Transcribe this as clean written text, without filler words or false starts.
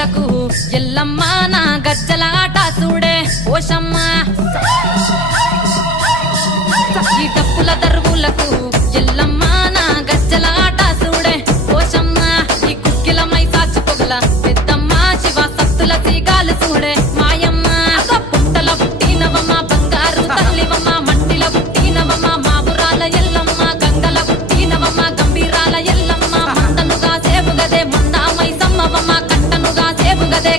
దరువులకు ఎల్లమ్మ నా గజ్జల ఆట చూడే ఓషమ్మ ఈ డప్పుల దరువులకు ఎల్లమ్మ నా గజ్జల ఆట చూడే ఓషమ్మ ఈ కుక్కిల మై సాచి పొగల పెద్దమ్మ శివ సత్తుల సీగాలు చూడే మాయమ్మ పుట్టల పుట్టినవమ్మ బంగారు తల్లివమ్మ మట్టిల పుట్టినవమ్మ మాబురాల ఎల్లమ్మ గంగల పుట్టినవమ్మ గంభీరాల ఎల్లమ్మ మందనుగా సేపుగదే మందామై సమ్మవమ్మ కట్టనుగా సేపుగదే